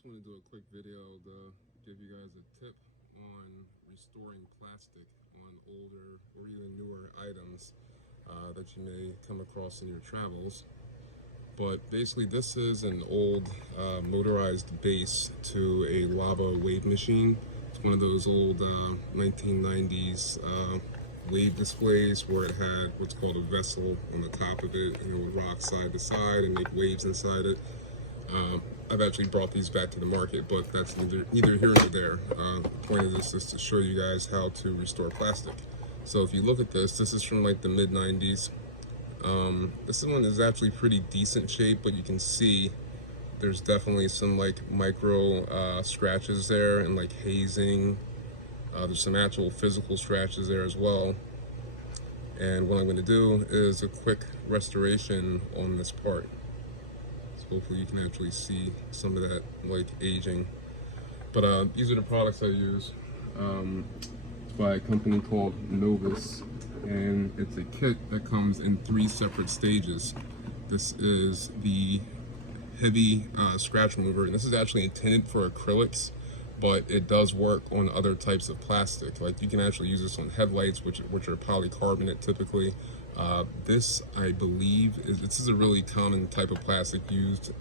just want to do a quick video to give you guys a tip on restoring plastic on older or even newer items that you may come across in your travels. But basically this is an old motorized base to a lava wave machine. It's one of those old 1990s wave displays where it had what's called a vessel on the top of it, and it would rock side to side and make waves inside it. I've actually brought these back to the market, but that's neither here nor there. The point of this is to show you guys how to restore plastic. So if you look at this is from like the mid 90s. This one is actually pretty decent shape, but you can see there's definitely some like micro scratches there and like hazing. There's some actual physical scratches there as well. And what I'm going to do is a quick restoration on this part. Hopefully you can actually see some of that like aging. But these are the products I use. It's by a company called Novus, and it's a kit that comes in 3 separate stages. This is the heavy scratch remover, and this is actually intended for acrylics, but it does work on other types of plastic. Like you can actually use this on headlights, which are polycarbonate typically. This, I believe, this is a really common type of plastic used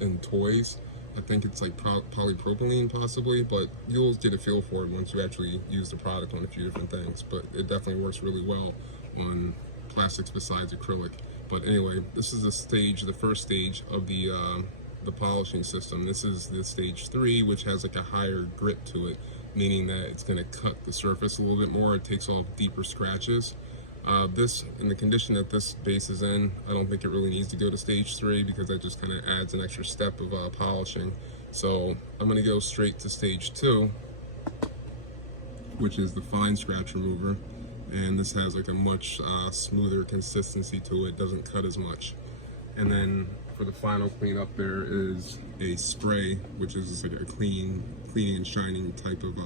in toys. I think it's like polypropylene possibly, but you'll get a feel for it once you actually use the product on a few different things. But it definitely works really well on plastics besides acrylic. But anyway, this is the first stage of the polishing system. This is the stage 3, which has like a higher grit to it, meaning that it's going to cut the surface a little bit more. It takes off deeper scratches. This, in the condition that this base is in, I don't think it really needs to go to stage 3 because that just kind of adds an extra step of polishing. So I'm going to go straight to stage 2, which is the fine scratch remover. And this has like a much smoother consistency to it, doesn't cut as much. And then for the final cleanup, there is a spray, which is just like a cleaning and shining type of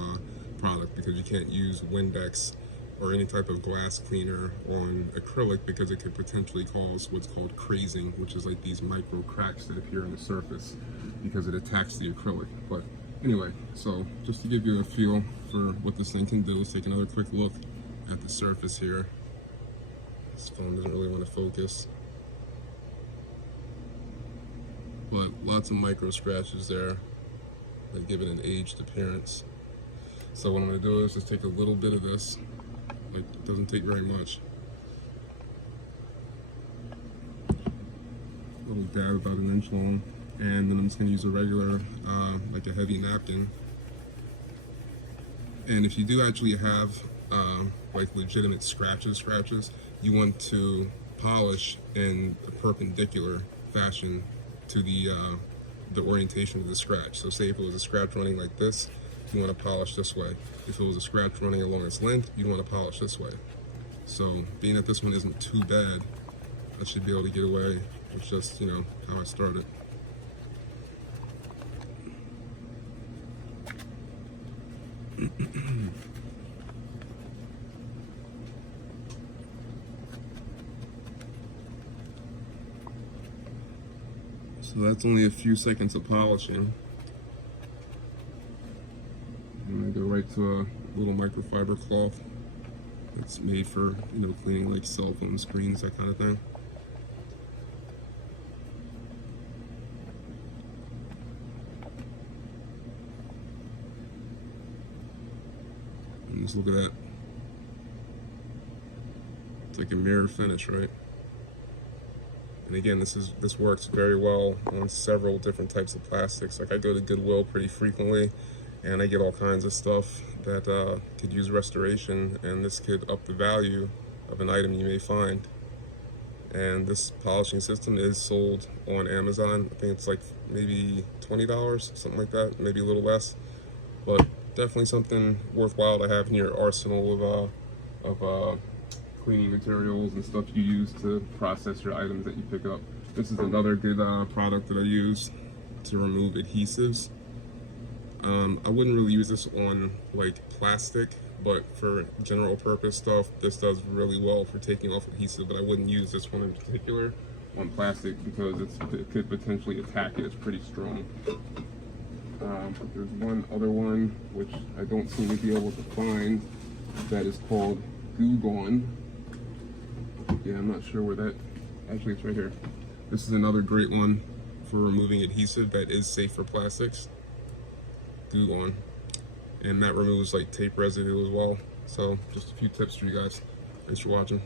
product, because you can't use Windex or any type of glass cleaner on acrylic because it could potentially cause what's called crazing, which is like these micro cracks that appear on the surface because it attacks the acrylic. But anyway, so just to give you a feel for what this thing can do, let's take another quick look at the surface here. This phone doesn't really want to focus, but lots of micro scratches there that give it an aged appearance. So what I'm going to do is just take a little bit of this. Like, it doesn't take very much. A little dab about 1 inch long, and then I'm just going to use a regular, like a heavy napkin. And if you do actually have like legitimate scratches, you want to polish in a perpendicular fashion to the orientation of the scratch. So say if it was a scratch running like this, you want to polish this way. If it was a scratch running along its length, you want to polish this way. So being that this one isn't too bad, I should be able to get away with just, you know, how I started. So that's only a few seconds of polishing. I'm gonna go right to a little microfiber cloth that's made for, you know, cleaning like cell phone screens, that kind of thing. And just look at that. It's like a mirror finish, right? And again, this works very well on several different types of plastics. Like I go to Goodwill pretty frequently, and I get all kinds of stuff that could use restoration, and this could up the value of an item you may find. And this polishing system is sold on Amazon. I think it's like maybe $20, something like that, maybe a little less. But definitely something worthwhile to have in your arsenal of cleaning materials and stuff you use to process your items that you pick up. This is another good product that I use to remove adhesives. I wouldn't really use this on like plastic, but for general purpose stuff, this does really well for taking off adhesive, but I wouldn't use this one in particular on plastic because it could potentially attack it. It's pretty strong. There's one other one which I don't seem to be able to find that is called Goo Gone. Yeah, I'm not sure where that, actually it's right here. This is another great one for removing adhesive that is safe for plastics. Goo Gone. And that removes like tape residue as well. So just a few tips for you guys. Thanks for watching.